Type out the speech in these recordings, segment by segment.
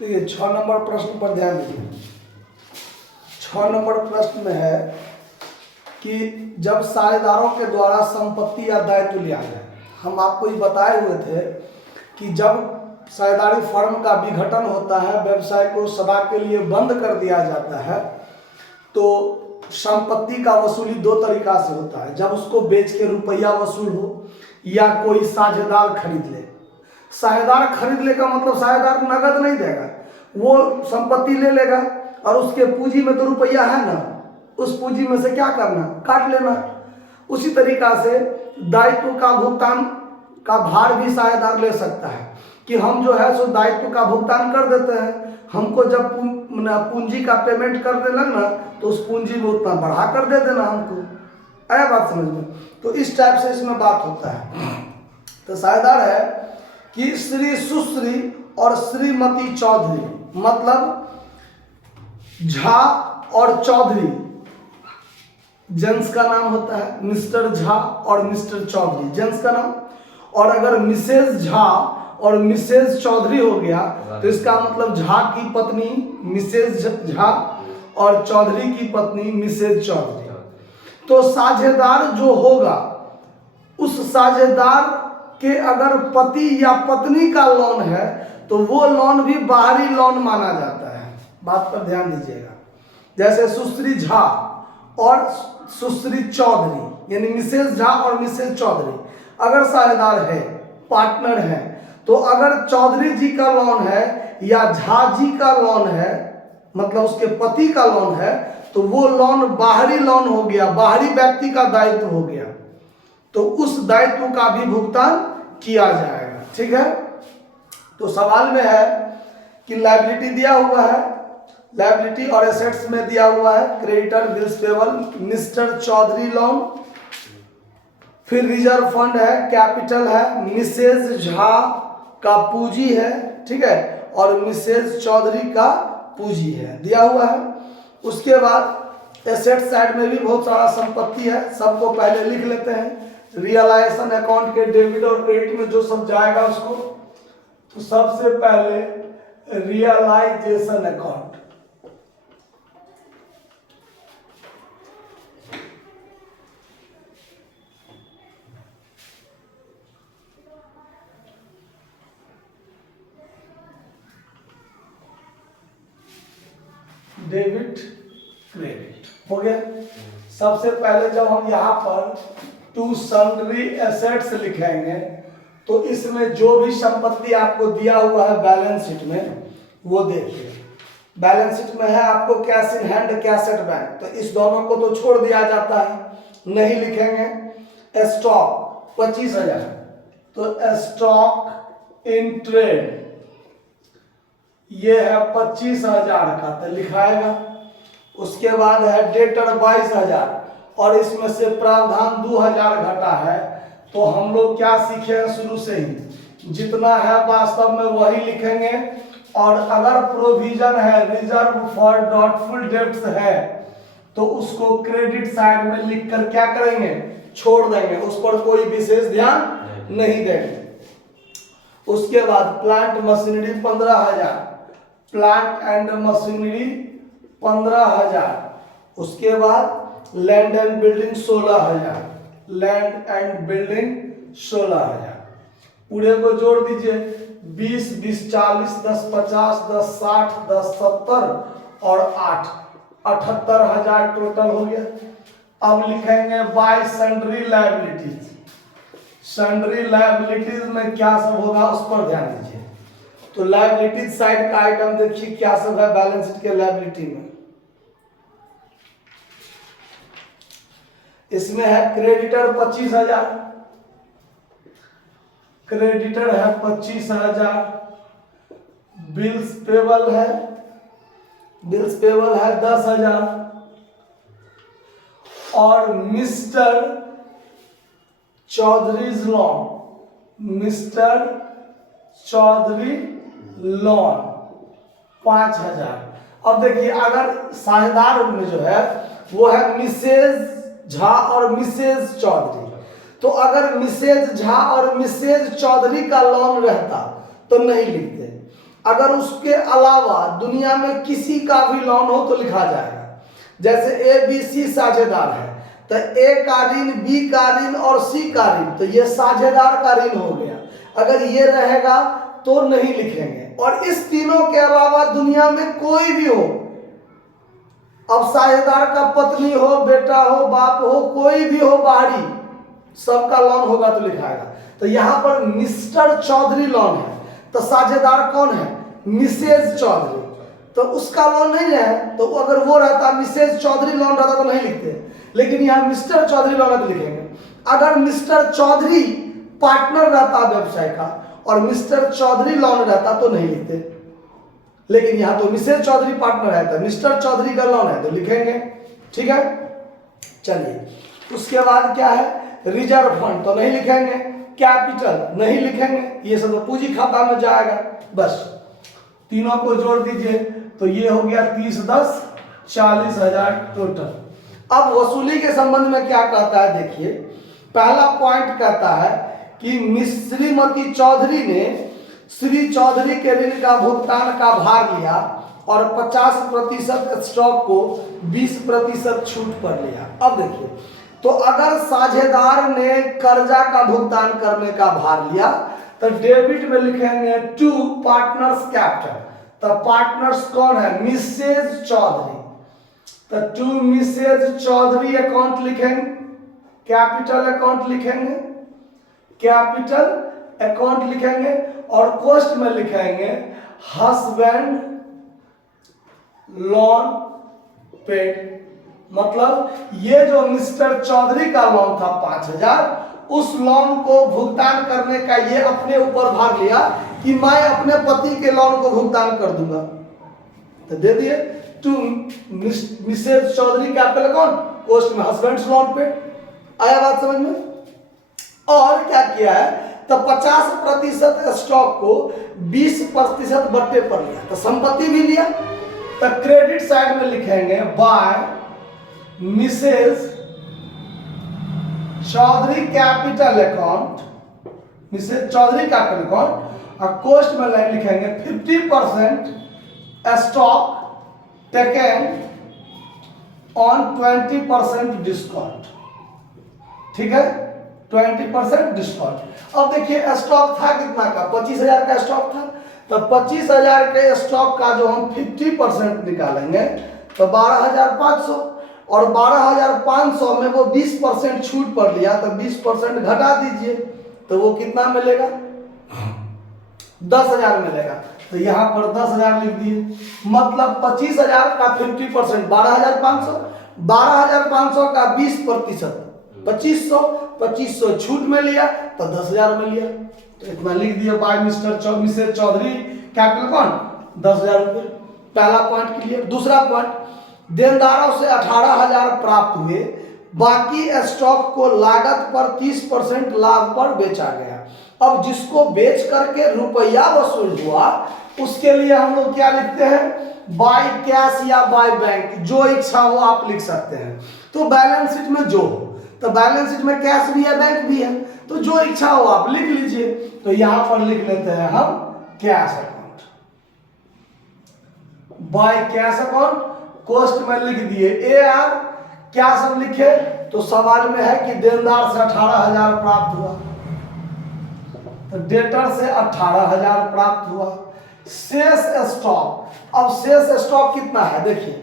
तो ये 6 नंबर प्रश्न पर ध्यान दीजिए। 6 नंबर प्रश्न में है कि जब साझेदारों के द्वारा संपत्ति या दायित्व लिया जाए। हम आपको ये बताए हुए थे कि जब साझेदारी फर्म का विघटन होता है, व्यवसाय को सदा के लिए बंद कर दिया जाता है, तो संपत्ति का वसूली 2 तरीका से होता है। जब उसको बेच के रुपया वसूल हो या कोई साझेदार खरीद ले। साझेदार खरीद ले का मतलब साझेदार नगद नहीं देगा, वो संपत्ति ले लेगा और उसके पूंजी में तो रुपया है ना, उस पूंजी में से क्या करना, काट लेना। उसी तरीका से दायित्व का भुगतान का भार भी साझेदार ले सकता है कि हम जो है सो दायित्व का भुगतान कर देते हैं, हमको जब पूंजी का पेमेंट करने लगना तो उस पूंजी में उतना बढ़ा कर दे देना हमको। आया बात समझ में? तो इस टाइप से इसमें बात होता है। तो साझेदार है कि श्री सुश्री और श्रीमती चौधरी, मतलब झा और चौधरी जेंट्स का नाम होता है, मिस्टर झा और मिस्टर चौधरी जेंट्स का नाम। और अगर मिसेज झा और मिसेज चौधरी हो गया तो इसका मतलब झा की पत्नी मिसेज झा और चौधरी की पत्नी मिसेज चौधरी। तो साझेदार जो होगा उस साझेदार के अगर पति या पत्नी का लोन है तो वो लोन भी बाहरी लोन माना जाता है। बात पर ध्यान दीजिएगा। जैसे सुश्री झा और सुश्री चौधरी यानी मिसेज झा और मिसेज चौधरी अगर साझेदार है, पार्टनर है, तो अगर चौधरी जी का लोन है या झा जी का लोन है, मतलब उसके पति का लोन है, तो वो लोन बाहरी लोन हो गया, बाहरी व्यक्ति का दायित्व हो गया, तो उस दायित्व का भी भुगतान किया जाएगा। ठीक है। तो सवाल में है कि लायबिलिटी दिया हुआ है, लायबिलिटी और एसेट्स में दिया हुआ है creditor, bills payable, mister Chaudhary loan, फिर रिजर्व फंड है, कैपिटल है, मिसेज झा का पूंजी है, ठीक है, और मिसेज चौधरी का पूंजी है, दिया हुआ है। उसके बाद एसेट साइड में भी बहुत सारा संपत्ति है, सबको पहले लिख लेते हैं। रियलाइजेशन अकाउंट के डेबिट और क्रेडिट में जो सब जाएगा उसको, तो सबसे पहले रियलाइजेशन अकाउंट, डेबिट क्रेडिट हो गया। सबसे पहले जब हम यहाँ पर टू सन्ड्री एसेट्स लिखेंगे तो इसमें जो भी संपत्ति आपको दिया हुआ है बैलेंस शीट में वो देखिए। बैलेंस शीट में है आपको cash in hand, cash at bank, तो इस दोनों को तो छोड़ दिया जाता है, नहीं लिखेंगे। स्टॉक 25,000, तो स्टॉक इन ट्रेड ये है 25,000 का, तो लिखाएगा। उसके बाद है डेटर 22,000 और इसमें से प्रावधान 2,000 घटा है, तो हम लोग क्या सीखे हैं शुरू से ही, जितना है वास्तव में वही लिखेंगे। और अगर प्रोविजन है रिजर्व फॉर डॉटफुल डेब्ट्स है तो उसको क्रेडिट साइड में लिखकर क्या करेंगे, छोड़ देंगे, उस पर कोई विशेष ध्यान नहीं देंगे। उसके बाद plant machinery 15,000, plant and machinery 15,000। उसके बाद land and building 16,000, land and building 16,000। पूरे को जोड़ दीजिए, 20, 20, 40, 10, 50, 10, 60, 10, 70 और 8, 78,000 टोटल हो गया। अब लिखेंगे bye sundry liabilities. Sundry liabilities में क्या सब होगा उस पर ध्यान दीजिए। तो लायबिलिटीज साइड का आइटम देखिए क्या सब है बैलेंस शीट के लायबिलिटी में। इसमें है क्रेडिटर 25,000, क्रेडिटर है 25,000, बिल्स पेबल है, बिल्स पेबल है 10,000 और mister Chaudhary's loan, mister Chaudhary loan 5,000। अब देखिए अगर साझेदार में जो है वो है मिसेज झा और मिसेज चौधरी, तो अगर मिसेज झा और मिसेज चौधरी का लोन रहता तो नहीं लिखते। अगर उसके अलावा दुनिया में किसी का भी लोन हो तो लिखा जाएगा। जैसे ए बी सी साझेदार है, तो ए का ऋण, बी का ऋण और सी का ऋण, तो ये साझेदार का ऋण हो गया। अगर ये रहेगा तो नहीं लिखेंगे। और इस तीनों के अलावा दुनिया में कोई भी हो, अब साझेदार का पत्नी हो, बेटा हो, बाप हो, कोई भी हो बाहरी, सबका लोन होगा तो लिखाएगा। तो यहाँ पर मिस्टर चौधरी लोन है, तो साझेदार कौन है? मिसेज चौधरी, तो उसका लोन नहीं है। तो अगर वो रहता मिसेज चौधरी लोन रहता तो नहीं लिखते, लेकिन यहाँ मिस्टर चौधरी लोन है तो लिखेंगे। अगर मिस्टर चौधरी पार्टनर रहता व्यवसाय का और मिस्टर चौधरी लोन रहता तो नहीं लिखते, लेकिन यहाँ तो मिसेज चौधरी पार्टनर है तो मिस्टर चौधरी का लोन है तो लिखेंगे। ठीक है, चलिए उसके बाद क्या है? रिजर्व फंड तो नहीं लिखेंगे, कैपिटल नहीं लिखेंगे, ये सब तो पूंजी खाता में जाएगा। बस तीनों को जोड़ दीजिए तो ये हो गया 30 10 40,000 टोटल। अब वसूली के संबंध में क्या कहता है देखिए, पहला पॉइंट कहता है कि श्रीमती चौधरी ने श्री चौधरी के ऋण का भुगतान का भार लिया और 50% स्टॉक को 20% छूट पर लिया। अब देखिए, तो अगर साझेदार ने कर्जा का भुगतान करने का भार लिया तो डेबिट में लिखेंगे टू पार्टनर्स कैपिटल। तो पार्टनर्स कौन है? मिसेज चौधरी, तो टू मिसेज चौधरी अकाउंट लिखेंगे, कैपिटल अकाउंट लिखेंगे, कैपिटल अकाउंट लिखेंगे और कॉस्ट में लिखेंगे हस्बैंड लोन पेड। मतलब ये जो मिस्टर चौधरी का लोन था 5,000, उस लोन को भुगतान करने का ये अपने ऊपर भार लिया कि मैं अपने पति के लोन को भुगतान कर दूंगा, तो दे दिए to Mrs Chaudhary capital account, cost में हस्बैंड लोन पे। आया बात समझ में? और क्या किया है? तो 50% स्टॉक को 20% बट्टे पर लिया, तो संपत्ति भी लिया। तो क्रेडिट साइड में लिखेंगे by Mrs Chaudhary capital account, Mrs Chaudhary capital account, और कॉस्ट में लिखेंगे 50% स्टॉक टेकन ऑन 20% डिस्काउंट। ठीक है, 20% डिस्काउंट। अब देखिए स्टॉक था कितना का? 25,000 का स्टॉक था, तो 25,000 के स्टॉक का जो हम 50% निकालेंगे तो 12,500, और 12,500 में वो 20% छूट पर लिया तो 20% घटा दीजिए तो वो कितना मिलेगा? 10,000 मिलेगा। तो यहाँ पर 10,000 लिख दिए। मतलब 25,000 का 50% 12,500, 12,500 का 20% 2,500 छूट में लिया तो 10,000 में लिया, तो इतना लिख दिया by Mrs Chaudhary capital account 10,000 रुपये। पहला पॉइंट क्लियर। दूसरा पॉइंट, देनदारों से 18,000 प्राप्त हुए, बाकी स्टॉक को लागत पर 30% लाभ पर बेचा गया। अब जिसको बेच करके रुपया वसूल हुआ उसके लिए हम लोग क्या लिखते हैं? बाय कैश या बाय बैंक, जो इच्छा हो आप लिख सकते हैं। तो बैलेंस शीट में जो हो, तो बैलेंस शीट में कैश भी है बैंक भी है, तो जो इच्छा हो आप लिख लीजिए। तो यहां पर लिख लेते हैं हम cash account, by cash account, cost में लिख दिए AR। क्या सब लिखे? तो सवाल में है कि देनदार से 18,000 प्राप्त हुआ, तो डेटर से 18,000 प्राप्त हुआ। शेष स्टॉक, अब शेष स्टॉक कितना है देखिए,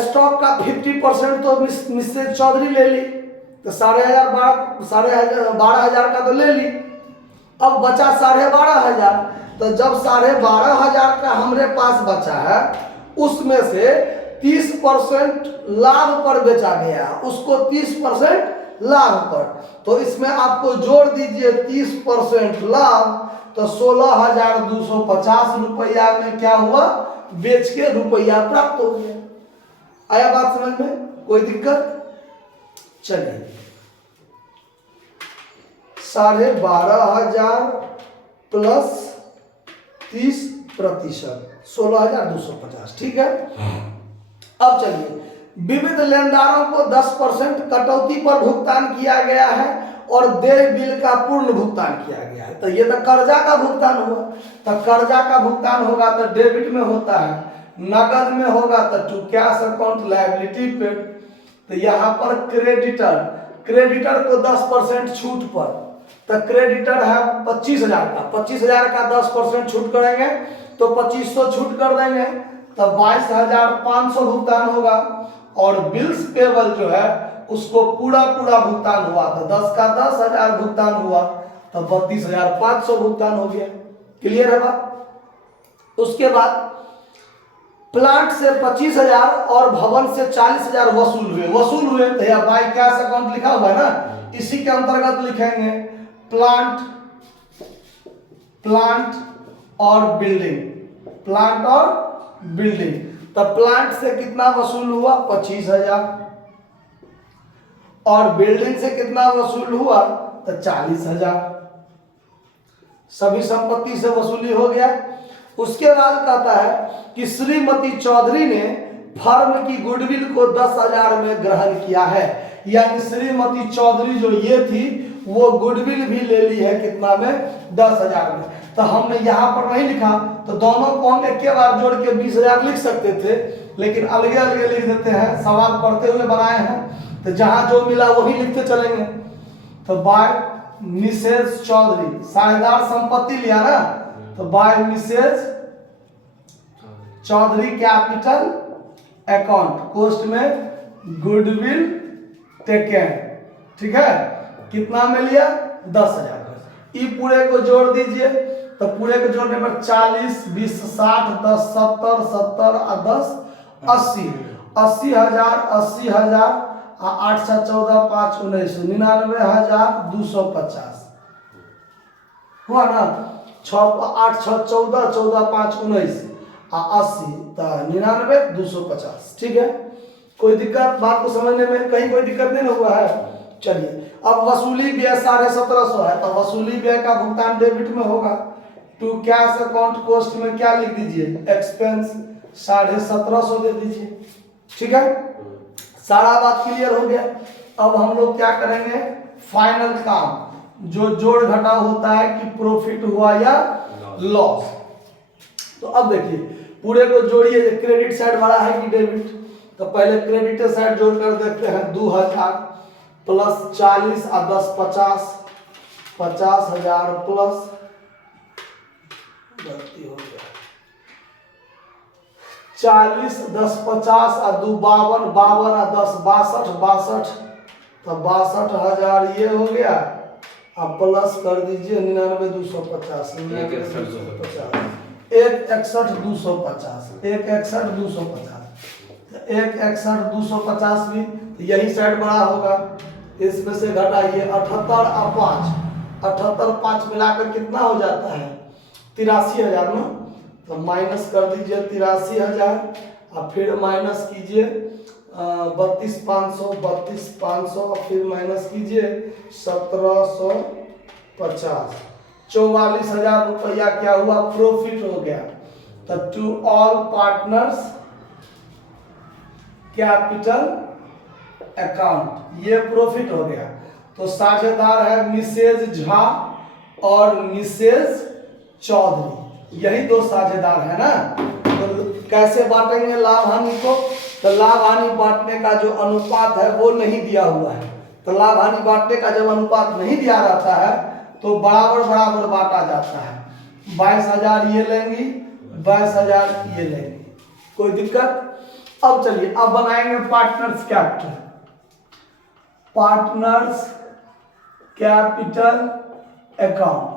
स्टॉक का 50% तो मिसेज चौधरी ले ली, तो 12,500 का तो ले ली। अब बचा 12,500, तो जब 12,500 का हमारे पास बचा है उसमें से 30% लाभ पर बेचा गया, उसको 30% लाभ पर, तो इसमें आपको जोड़ दीजिए 30% लाभ, तो 16,250 रुपया में क्या हुआ? बेच के रुपया प्राप्त हो गया। आया बात समझ में? कोई दिक्कत? चलिए 12,500 प्लस 30%, 16,250। ठीक है। अब चलिए, विविध लेनदारों को 10% कटौती पर भुगतान किया गया है और देय बिल का पूर्ण भुगतान किया गया है। तो ये तो कर्जा का भुगतान हुआ। तो कर्जा का भुगतान होगा तो डेबिट में होता है, नगद में होगा तो to cash account liability paid. तो यहाँ पर क्रेडिटर को 10% छूट पर, तो क्रेडिटर है 25,000 का, 25,000 का 10% छूट करेंगे तो 2500 छूट कर देंगे, तो 22,500 भुगतान होगा। और बिल्स पेबल जो है उसको पूरा भुगतान हुआ, तो 10 का 10,000 भुगतान हुआ, तो 32,500 भुगतान हो गया। क्लियर है बात। उसके बाद प्लांट से 25,000 और भवन से 40,000 वसूल हुए तो यह बाय कैश अकाउंट लिखा हुआ है ना, इसी के अंतर्गत लिखेंगे प्लांट और बिल्डिंग। तो प्लांट से कितना वसूल हुआ 25,000 और बिल्डिंग से कितना वसूल हुआ तो 40,000। सभी संपत्ति से वसूली हो गया। उसके बाद कहता है कि श्रीमती चौधरी ने फर्म की गुडविल को 10,000 में ग्रहण किया है, यानी श्रीमती चौधरी जो ये थी वो गुडविल भी ले ली है, कितना में 10,000 में। तो हमने यहाँ पर नहीं लिखा, तो दोनों को हम एक बार जोड़ के 20,000 लिख सकते थे, लेकिन अलग अलग लिख देते हैं, सवाल पढ़ते हुए बनाए हैं, तो जहां जो मिला वही लिखते चलेंगे। तो बाय मिसेज चौधरी, साझेदार संपत्ति लिया ना, तो by Mrs Chaudhary capital account cost में गुडविल टेकन, ठीक है, कितना में लिया 10,000। ई पूरे को जोड़ दीजिए, तो पूरे को जोड़ने पर 40, 20, 60, 10, 70, 70 और 10, 80, 80,000, 80,000, 8 7 14 5 19, 99,250 हुआ ना। 6 8 6 14, 14 5 19 और 80, तो 99,250। ठीक है, कोई दिक्कत बात को समझने में, कहीं कोई दिक्कत नहीं हुआ है। चलिए, अब वसूली व्यय 1750 है, तो वसूली व्यय का भुगतान डेबिट में होगा। टू कैश अकाउंट कॉस्ट में क्या लिख दीजिए, एक्सपेंस 1750 दे दीजिए। ठीक है, सारा बात क्लियर हो गया। अब हम लोग क्या करेंगे, फाइनल काम, जो जोड़ घटाव होता है कि प्रॉफिट हुआ या लॉस। तो अब देखिए पूरे को जोड़िए, क्रेडिट साइड बड़ा है कि डेबिट, तो पहले क्रेडिट साइड जोड़ कर देखते हैं। 2,000 प्लस 40 और 10 50, 50,000 प्लस गलती हो गया 40, 10 50 और 2 52, 52 और 10 62, 62, तो 62,000 ये हो गया। अब प्लस कर दीजिए 99,250, 1,61,250, 1,61,250 भी, तो यही साइड बड़ा होगा। इसमें से घटाइए 78 और 5, 78 5 मिलाकर कितना हो जाता है 83,000 ना, तो माइनस कर दीजिए 83,000 और फिर माइनस कीजिए 32,500, 32,500 और फिर माइनस कीजिए 1,750, 44,000 रुपया क्या हुआ प्रॉफिट हो गया। तो to all partners capital account ये प्रॉफिट हो गया। तो साझेदार है मिसेज झा और मिसेज चौधरी, यही दो साझेदार है ना। तो कैसे बांटेंगे लाभ हानि को, तो लाभ हानि बांटने का जो अनुपात है वो नहीं दिया हुआ है। तो लाभ हानि बांटने का जब अनुपात नहीं दिया रहता है तो बराबर बराबर बांटा जाता है। 22,000 ये लेंगी, 22,000 ये लेंगी, कोई दिक्कत। अब चलिए अब बनाएंगे partners capital, partners capital account.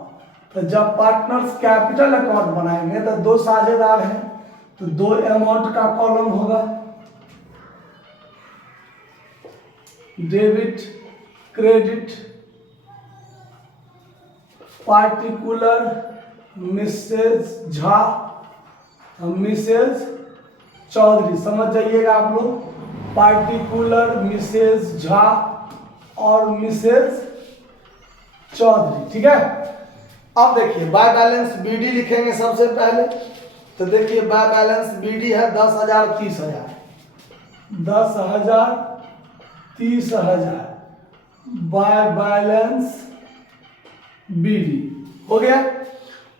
तो जब पार्टनर्स कैपिटल अकाउंट बनाएंगे तो दो साझेदार हैं, तो दो अमाउंट का कॉलम होगा, debit credit, particular Mrs Jha, Mrs Chaudhary, समझ जाइएगा आप लोग, पार्टिकुलर मिसेज झा और मिसेज चौधरी। ठीक है, अब देखिए बाय बैलेंस बीडी लिखेंगे सबसे पहले। तो देखिए बाय बैलेंस बीडी है 10,000 30,000, 10,000 30,000, बाय बैलेंस बीडी हो गया।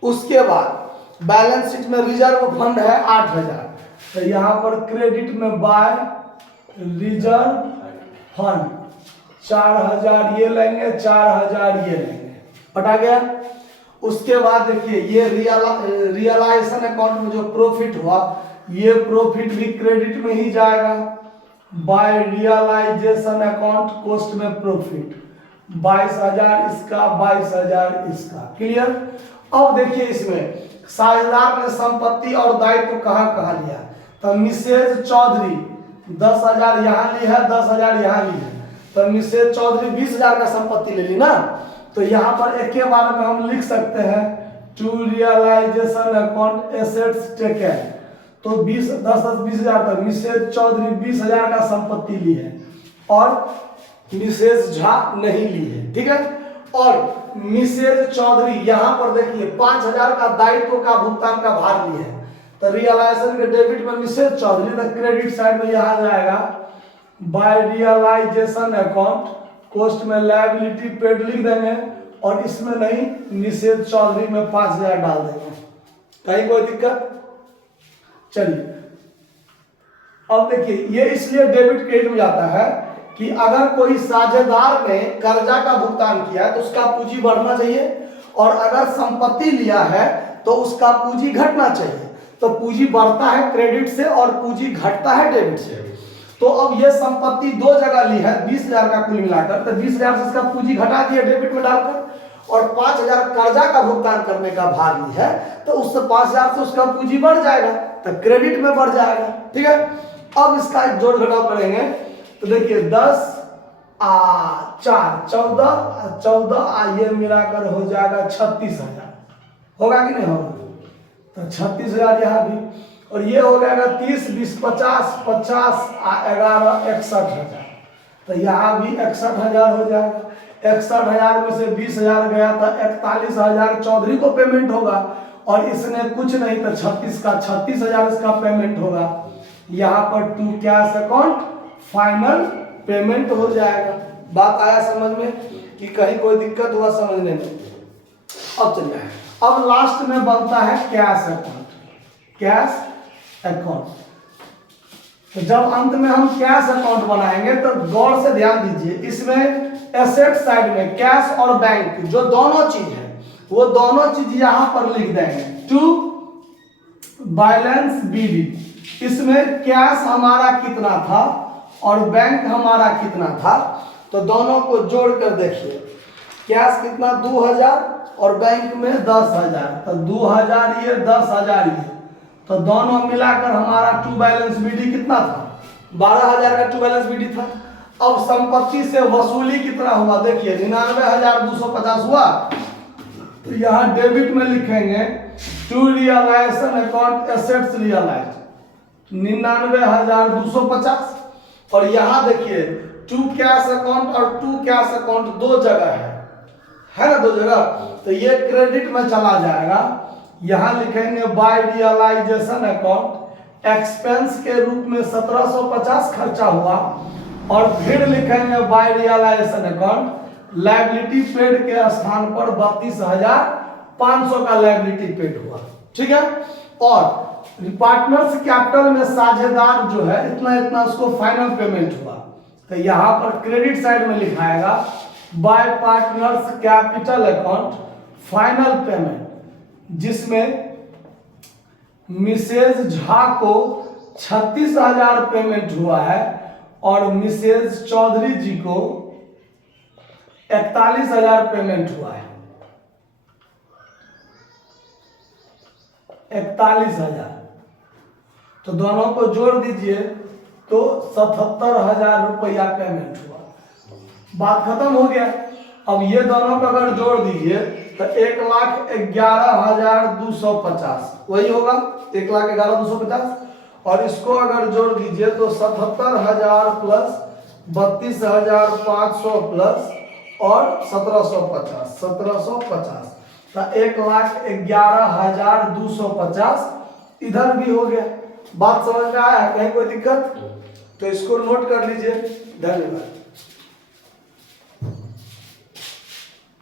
उसके बाद बैलेंस शीट में रिजर्व फंड है 8000, तो यहाँ पर क्रेडिट में बाय रिजर्व फंड 4000 ये लेंगे, 4000 ये लेंगे, पटा गया। उसके बाद देखिए ये रियलाइजेशन अकाउंट में जो प्रॉफिट हुआ, ये प्रॉफिट भी क्रेडिट में ही जाएगा। बाय रियलाइजेशन अकाउंट कॉस्ट में प्रॉफिट 22000 इसका, 22000 इसका, क्लियर। अब देखिए इसमें साझेदार ने संपत्ति और दायित्व कहाँ कहाँ लिया, तो मिसेज चौधरी 10,000 यहाँ ली है, 10,000 यहाँ ली है, तो मिसेज चौधरी 20,000 का संपत्ति ले ली ना, तो यहाँ पर एक के बारे में हम लिख सकते हैं to realisation account assets taken, तो 10,000 तक मिसेज चौधरी 20,000 का संपत्ति ली है और मिसेज झा नहीं ली है, ठीक है। और मिसेज चौधरी यहाँ पर देखिए 5,000 का दायित्व का भुगतान का भार ली है, तो रियलाइजेशन के डेबिट में मिसेज चौधरी, तो क्रेडिट साइड में यहाँ जाएगा बाय रियलाइजेशन अकाउंट कॉस्ट में लायबिलिटी पेड लिख देंगे और इसमें नहीं मिसेज चौधरी में 5,000 डाल देंगे, कहीं कोई दिक्कत। चलिए अब देखिए ये इसलिए डेबिट क्रेडिट में जाता है कि अगर कोई साझेदार ने कर्जा का भुगतान किया है तो उसका पूंजी बढ़ना चाहिए, और अगर संपत्ति लिया है तो उसका पूंजी घटना चाहिए। तो पूंजी बढ़ता है क्रेडिट से और पूंजी घटता है डेबिट से। तो अब ये संपत्ति दो जगह ली है 20,000 का कुल मिलाकर, तो 20,000 से इसका पूंजी घटा दिया डेबिट में डालकर, और 5,000 कर्जा का भुगतान करने का भार ली है, तो उससे 5,000 से उसका पूंजी बढ़ जाएगा, तो क्रेडिट में बढ़ जाएगा, ठीक है। अब इसका एक जोड़ घटाव करेंगे, तो देखिए 10 4 14 ये मिलाकर हो जाएगा 36,000, होगा कि नहीं होगा, तो 36,000 यहाँ भी, और ये हो जाएगा 30 20 50 50 11 61,000, तो यहाँ भी 61,000 हो जाएगा। 61,000 में से 20,000 गया तो 41,000 चौधरी को पेमेंट होगा, और इसने कुछ नहीं तो 36,000 इसका पेमेंट होगा। यहाँ पर to cash account final payment हो जाएगा। बात आया समझ में कि कहीं कोई दिक्कत हुआ समझने में। अब चलिए अब लास्ट में बनता है कैश अकाउंट, कैश अकाउंट। तो जब अंत में हम कैश अकाउंट बनाएंगे तो गौर से ध्यान दीजिए, इसमें एसेट साइड में कैश और बैंक जो दोनों चीज है वो दोनों चीज यहां पर लिख देंगे टू बैलेंस बीडी। इसमें कैश हमारा कितना था और बैंक हमारा कितना था, तो दोनों को जोड़कर देखिए, कैश कितना 2,000 और बैंक में 10,000, तो 2,000 ये 10,000 ये, तो दोनों मिलाकर हमारा टू बैलेंस बीडी कितना था 12,000 का टू बैलेंस बीडी था। अब संपत्ति से वसूली कितना हुआ देखिए 99,250 हुआ, तो यहाँ डेबिट में लिखेंगे to realisation account assets realise 99,250, और यहाँ देखिए टू कैश अकाउंट और टू कैश अकाउंट दो जगह है ना, दो जगह, तो ये क्रेडिट में चला जाएगा। यहाँ लिखेंगे बाय रियलाइजेशन अकाउंट एक्सपेंस के रूप में 1750 खर्चा हुआ, और फिर लिखेंगे by realisation account liability paid के स्थान पर 32,500 का लायबिलिटी पेड हुआ, ठीक है। और पार्टनर्स कैपिटल में साझेदार जो है इतना इतना उसको फाइनल पेमेंट हुआ, तो यहाँ पर क्रेडिट साइड में लिखाएगा by partners capital account final payment, जिसमें मिसेज झा को 36,000 पेमेंट हुआ है और मिसेज चौधरी जी को 41,000 पेमेंट हुआ है, 41,000, तो दोनों को जोड़ दीजिए तो 77,000 रुपया पेमेंट हुआ। बात खत्म हो गया। अब ये दोनों को अगर जोड़ दीजिए तो 1,11,250 वही होगा, 1,11,250, और इसको अगर जोड़ दीजिए तो 77,000 प्लस 32,500 प्लस और 1750 तो 1,11,250 इधर भी हो गया। बात समझ में आया, कहीं कोई दिक्कत, तो इसको नोट कर लीजिए। धन्यवाद।